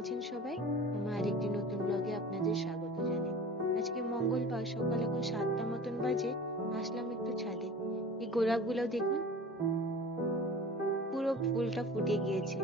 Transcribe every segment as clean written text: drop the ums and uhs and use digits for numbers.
আছেন সবাই? আমার আরেকটি নতুন ব্লগে আপনাদের স্বাগত জানাই। আজকে মঙ্গলবার, সকাল এখন 7টা মতন বাজে। আসলাম একটু ছাদে। এই গোলাপগুলো দেখুন, পুরো ফুলটা ফুটে গিয়েছে।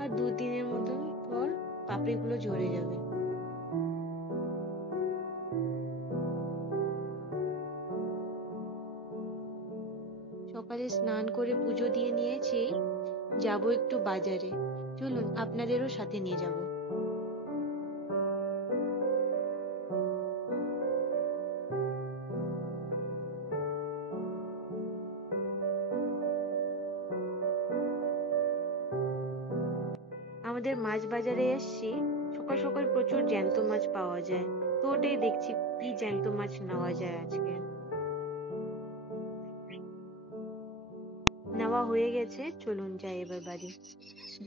আর 2 দিনের মতন পর পাপড়িগুলো ঝরে যাবে। সকালে স্নান করে পুজো দিয়ে নিয়েছি, যাব একটু বাজারে। চলুন আপনাদেরও সাথে নিয়ে যাব। আমাদের মাছ বাজারে এসছি। সকাল সকাল প্রচুর জ্যান্ত মাছ পাওয়া যায়, তো ওটাই দেখছি কি জ্যান্ত মাছ নেওয়া যায় আজকে। নেওয়া হয়ে গেছে, চলুন যাই এবার বাড়ি।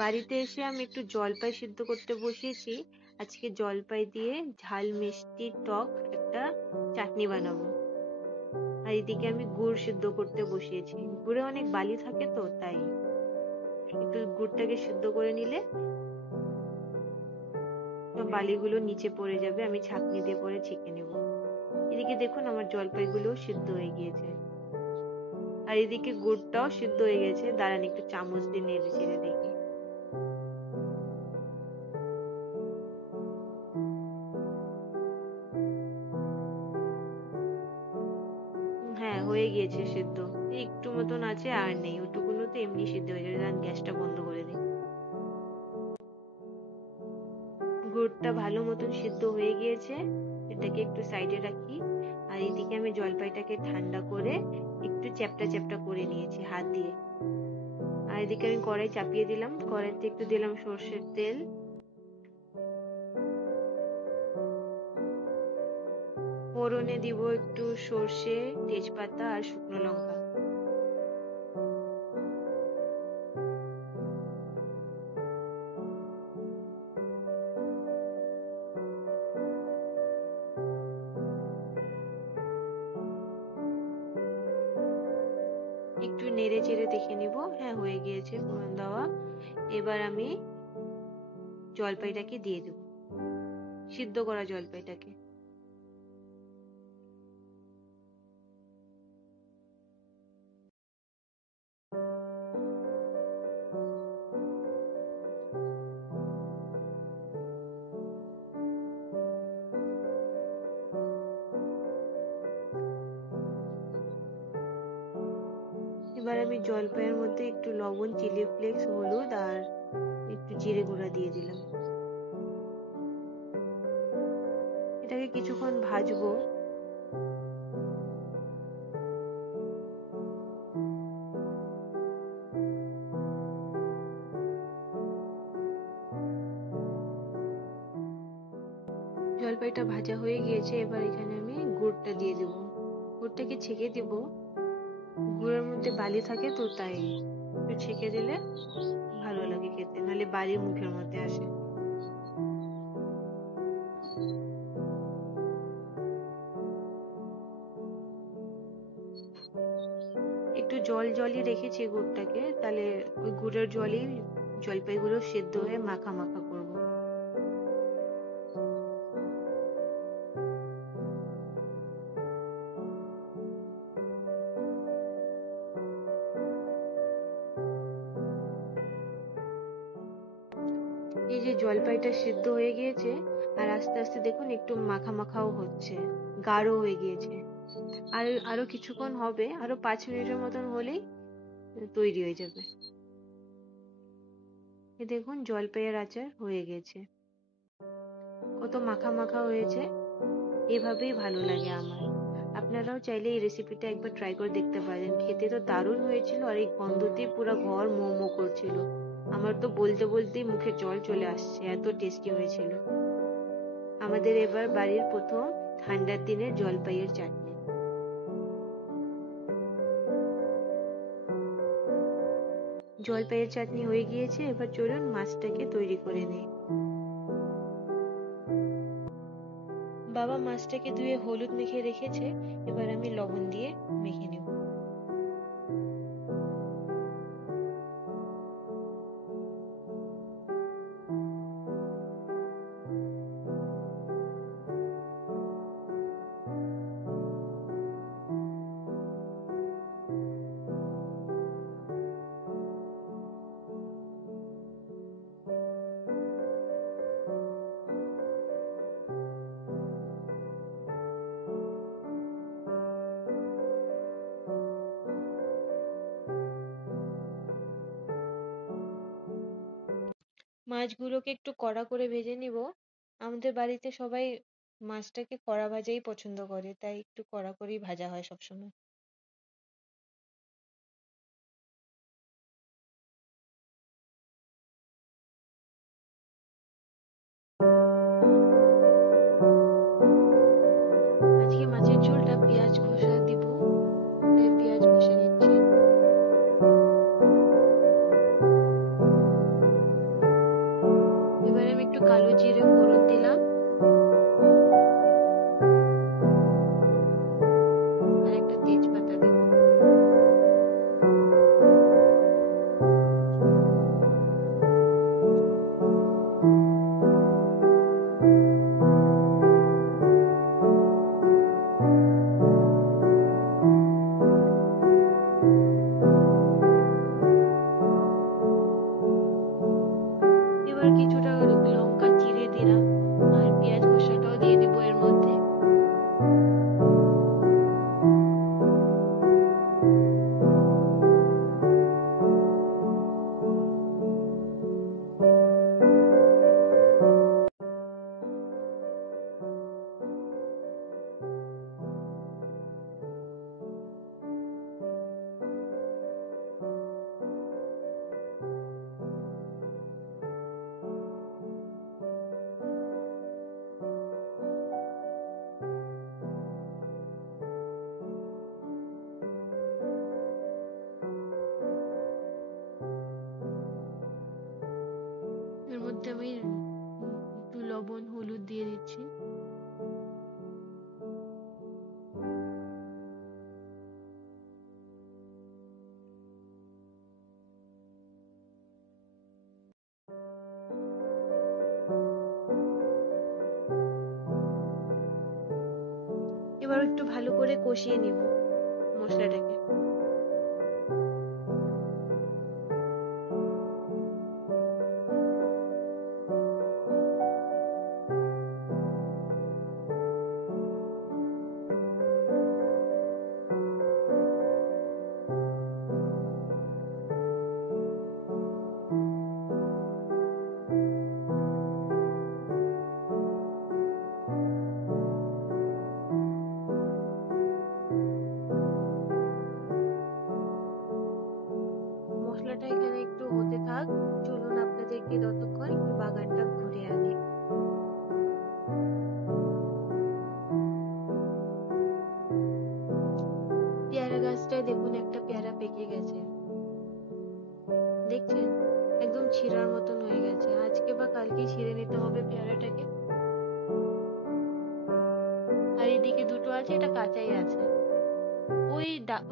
বাড়িতে এসে আমি একটু জলপাই সিদ্ধ করতে বসিয়েছি। আজকে জলপাই দিয়ে ঝাল মিষ্টি টক একটা চাটনি বানাবো। আর এদিকে আমি গুড় সিদ্ধ করতে বসিয়েছি। গুড়ে অনেক বালি থাকে, তো তাই একটু গুড়টাকে সিদ্ধ করে নিলে সব বালিগুলো নিচে পড়ে যাবে, আমি ছাঁকনি দিয়ে পরে ছেঁকে নেব। এদিকে দেখুন আমার জলপাইগুলো সিদ্ধ হয়ে গিয়েছে, আর এদিকে গুড়টাও সিদ্ধ হয়ে গেছে। দাঁড়ান একটু চামচ দিয়ে নেড়ে চেড়ে দেখি। হ্যাঁ, হয়ে গিয়েছে সিদ্ধ। এই একটু মতন আছে, আর নেই। ওটুকুনো তো এমনি সিদ্ধ হয়ে যাবে। দাঁড়ান গ্যাসটা বন্ধ করে দিই। গুড়টা ভালো মতন সিদ্ধ হয়ে গিয়েছে, এটাকে একটু সাইডে রাখি। আর এদিকে আমি জলপাইটাকে ঠান্ডা করে একটু চ্যাপটা চ্যাপটা করে নিয়েছি হাত দিয়ে। আর এদিকে আমি কড়াই চাপিয়ে দিলাম, কড়াইতে একটু দিলাম সর্ষের তেল। ফোড়নে দিব একটু সর্ষে, তেজপাতা আর শুকনো লঙ্কা। একটু নেড়ে চেড়ে দেখে নিব। হ্যাঁ, হয়ে গিয়েছে ফোড়ন দেওয়া। এবার আমি জলপাইটাকে দিয়ে দেব, সিদ্ধ করা জলপাইটাকে। এবার আমি জলপাইয়ের মধ্যে একটু লবণ, চিলি ফ্লেক্স, হলুদ আর একটু জিরে গুঁড়া দিয়ে দিলাম। এটাকে কিছুক্ষণ ভাজবো। জলপাইটা ভাজা হয়ে গিয়েছে, এবার এখানে আমি গুড়টা দিয়ে দেবো। গুড়টাকে ছেঁকে দিব, গুড়ের মধ্যে বালি থাকে, তো তাই একটু ছেঁকে দিলে ভালো লাগে খেতে, নাহলে বালি মুখের মধ্যে আসে। একটু জল জলই রেখেছি গুড়টাকে, তাহলে ওই গুড়ের জলই জলপাইগুলো সেদ্ধ হয়ে মাখা মাখা করব। এই যে জলপাইটা সিদ্ধ হয়ে গিয়েছে, আর আস্তে আস্তে দেখুন একটু মাখা মাখাও হচ্ছে, গাঢ় হয়ে গিয়েছে। আর আরো কিছুক্ষণ হবে, আরো 5 মিনিটের মতন হলেই তৈরি হয়ে যাবে। এই দেখুন জলপাইয়ের আচার হয়ে গেছে, কত মাখা মাখা হয়েছে। এভাবেই ভালো লাগে আমার। আপনারাও চাইলে এই রেসিপিটা একবার ট্রাই করে দেখতে পারেন। খেতে তো দারুণ হয়েছিল, আর এই গন্ধতেই পুরো ঘর মো মো করছিল। আমার তো বলতে বলতেই মুখে জল চলে আসছে, এত টেস্টি হয়েছিল। আমাদের এবার বাড়ির প্রথম ঠান্ডার দিনের জলপাইয়ের চাটনি। জলপাইয়ের চাটনি হয়ে গিয়েছে, এবার চলুন মাছটাকে তৈরি করে নিই। বাবা মাছটাকে ধুয়ে হলুদ মেখে রেখেছে, এবার আমি লবণ দিয়ে মেখে নেব। মাছগুলোকে একটু কড়া করে ভেজে নিব। আমাদের বাড়িতে সবাই মাছটাকে কড়া ভাজাই পছন্দ করে, তাই একটু কড়া করেই ভাজা হয় সবসময়। আজকে মাছের ঝোলটা পেঁয়াজ ঘষা দিব, তাই পেঁয়াজ ঘষে নিচ্ছি। এবারে আমি একটু কালো জিরে ফোড়ন দিলাম আর একটা তেজপাতা দেব। এবার কিছুটা লঙ্কা চিড়ে দিলাম আর পেঁয়াজ ঘষাটাও দিয়ে দিব এর মধ্যে। এর মধ্যে আমি একটু লবণ হলুদ দিয়ে দিচ্ছি। এবার একটু ভালো করে কষিয়ে নিব মশলাটাকে। মশলাটা এখানে একটু হতে থাক, চলুন আপনাদেরকে ততক্ষণ একটু বাগানটা ঘুরে আনি। পেয়ারা গাছটায় দেখুন একটা পেয়ারা পেকে গেছে, দেখছেন? একদম ছিঁড়ার মতন হয়ে গেছে। আজকে বা কালকেই ছিঁড়ে নিতে হবে পেয়ারাটাকে। আর এদিকে দুটো আছে, এটা কাঁচাই আছে।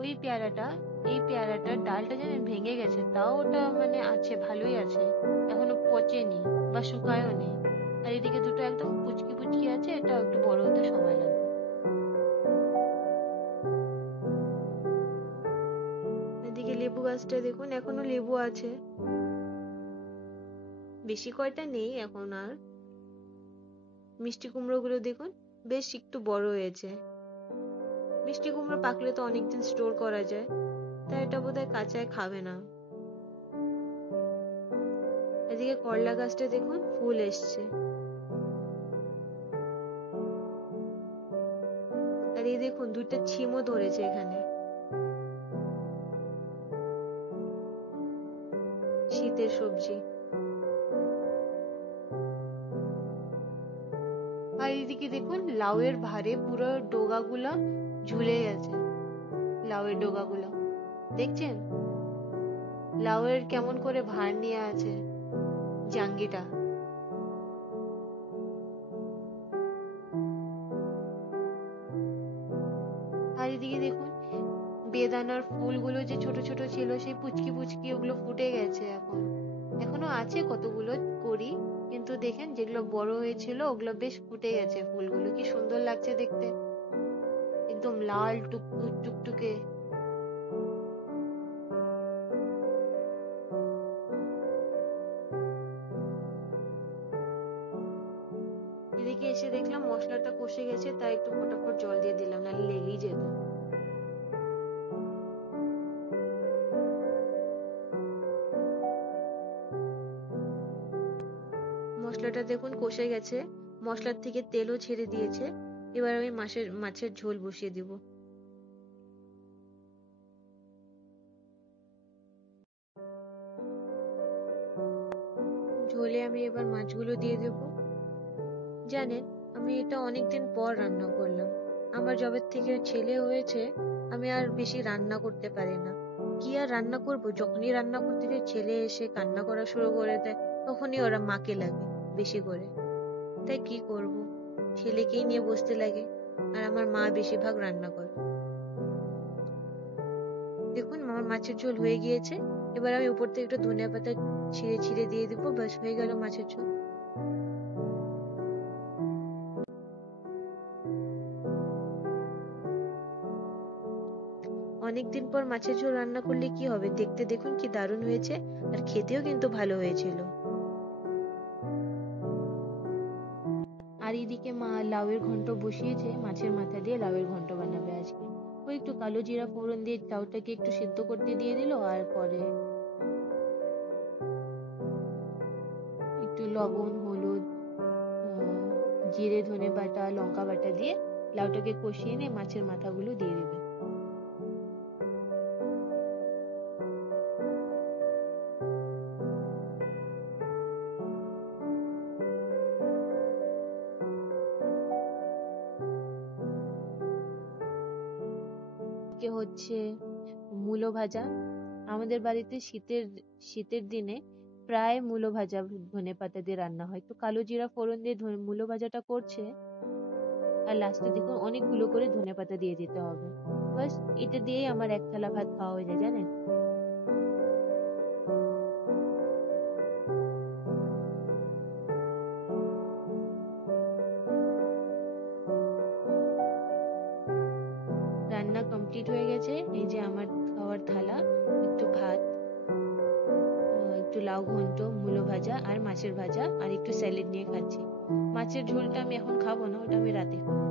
ওই পেয়ারাটা, এই পেয়ারাটার ডালটা জানেন ভেঙে গেছে, তাও ওটা মানে আছে, ভালোই আছে, এখনো পচেনি বা শুকায়ও নি। আর এদিকে দুটো একদম পুচকি পুচকি আছে, এটা একটু বড় হতে সময় লাগবে। এদিকে লেবু গাছটা দেখুন এখনো লেবু আছে, বেশি কয়টা নেই এখন আর। মিষ্টি কুমড়ো গুলো দেখুন বেশ একটু বড় হয়েছে। মিষ্টি কুমড়ো পাকলে তো অনেকদিন স্টোর করা যায়, তাই এটা বোধহয় কাঁচায় খাবে না। এদিকে করলা গাছটা দেখুন ফুল এসছে। আর এই দেখুন দুটো ছিমও ধরেছে এখানে। শীতের সবজি। আর এদিকে দেখুন লাউয়ের ভারে পুরো ডগাগুলো ঝুলে গেছে। লাউয়ের ডগাগুলো দেখছেন? লাউয়ের কেমন করে ভার নিয়ে আছে জাঙ্গিটা। আর এদিকে দেখুন বেদানার ফুলগুলো যে ছোট ছোট ছিল, সেই পুচকি পুচকি ওগুলো ফুটে গেছে এখন। এখনো আছে কতগুলো করি, কিন্তু দেখেন যেগুলো বড় হয়েছিল ওগুলো বেশ ফুটে গেছে, ফুলগুলো কি সুন্দর লাগছে দেখতে, একদম লাল টুকটুকে। এদিকে এসে দেখলাম মশলাটা কষে গেছে, তাই একটু ফটাফট জল দিয়ে দিলাম, নাহলে লেগেই যেত। মশলাটা দেখুন কষে গেছে, মশলার থেকে তেলও ছেড়ে দিয়েছে। এবার আমি মাছের ঝোল বসিয়ে দিব। ঝোলে আমি এবার মাছগুলো দিয়ে দেব। জানেন, আমি এটা অনেকদিন পর রান্না করলাম। আমার যবে থেকে ছেলে হয়েছে আমি আর বেশি রান্না করতে পারি না। কি আর রান্না করব, যখনই রান্না করতে যাই ছেলে এসে কান্না করা শুরু করে দেয়, তখনই ওরা মাকে লাগে বেশি করে। তাই কি করব, ছেলেকেই নিয়ে বসতে লাগে, আর আমার মা বেশিরভাগ রান্না করে। দেখুন আমার মাছের ঝোল হয়ে গিয়েছে। এবার আমি উপর থেকে একটু ধনিয়া পাতা ছিঁড়ে ছিঁড়ে দিয়ে দেবো, ব্যাস হয়ে গেল মাছের ঝোল। অনেকদিন পর মাছের ঝোল রান্না করলে কি হবে, দেখতে দেখুন কি দারুণ হয়েছে, আর খেতেও কিন্তু ভালো হয়েছিল। আর এদিকে মা লাউয়ের ঘন্ট বসিয়েছে, মাছের মাথা দিয়ে লাউয়ের ঘন্ট বানাবে আজকে। ও একটু কালো জিরা ফোড়ন দিয়ে লাউটাকে একটু সিদ্ধ করতে দিয়ে দিল, আর পরে একটু লবণ, হলুদ, জিরে, ধনে বাটা, লঙ্কা বাটা দিয়ে লাউটাকে কষিয়ে নিয়ে মাছের মাথাগুলো দিয়ে দিবে। হচ্ছে মূলো ভাজা। আমাদের বাড়িতে শীতের দিনে প্রায় মূলো ভাজা ধনেপাতা দিয়ে রান্না হয়। তো কালো জিরা ফোড়ন দিয়ে মূলো ভাজাটা করছে, আর লাস্টে দেখুন অনেকগুলো করে ধনেপাতা দিয়ে দিতে হবে। বাস এটা দিয়েই আমার এক থালা ভাত খাওয়া হয়ে যায়, জানেন। রান্না কমপ্লিট হয়ে গেছে। এই যে আমার খাওয়ার থালা, একটু ভাত, একটু লাউ ঘন্ট, মূলো ভাজা আর মাছের ভাজা, আর একটু স্যালাড নিয়ে খাচ্ছি। মাছের ঝোলটা আমি এখন খাবো না, ওটা আমি রাতে খাবো।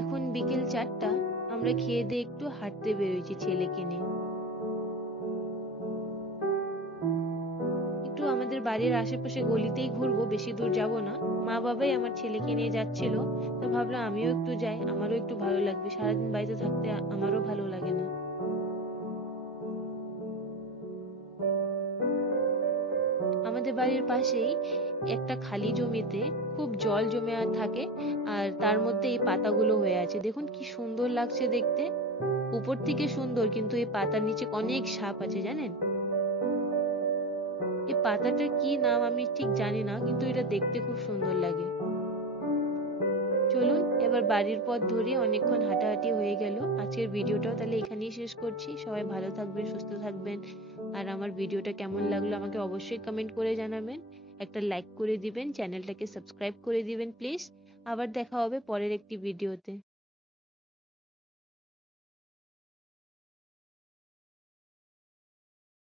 এখন বিকেল 4টা, আমরা খেয়ে দিয়ে একটু হাঁটতে বেরোয়েছি ছেলেকে নিয়ে। একটু আমাদের বাড়ির আশেপাশে গলিতেই ঘুরবো, বেশি দূর যাব না। মা বাবাই আমার ছেলেকে নিয়ে যাচ্ছিল, তো ভাবলাম আমিও একটু যাই, আমারও একটু ভালো লাগবে। সারাদিন বাড়িতে থাকতে আমারও ভালো লাগে না। আমাদের বাড়ির পাশেই একটা খালি জমিতে খুব জল জমে থাকে, আর তার মধ্যে এই পাতাগুলো হয়ে আছে। দেখুন কি সুন্দর লাগছে দেখতে। উপর থেকে সুন্দর, কিন্তু এই পাতার নিচে অনেক সাপ আছে, জানেন। এই পাতাটার কি নাম আমি ঠিক জানি না, কিন্তু এটা দেখতে খুব সুন্দর লাগে। চলুন এবার বাড়ির পথ ধরে, অনেকক্ষণ হাঁটাহাঁটি হয়ে গেল। আজকের ভিডিওটাও তাহলে এখানেই শেষ করছি। সবাই ভালো থাকবেন, সুস্থ থাকবেন। আর আমার ভিডিওটা কেমন লাগলো আমাকে অবশ্যই কমেন্ট করে জানাবেন। একটা লাইক করে দিবেন, চ্যানেলটাকে সাবস্ক্রাইব করে দিবেন প্লিজ। আবার দেখা হবে পরের একটি ভিডিওতে।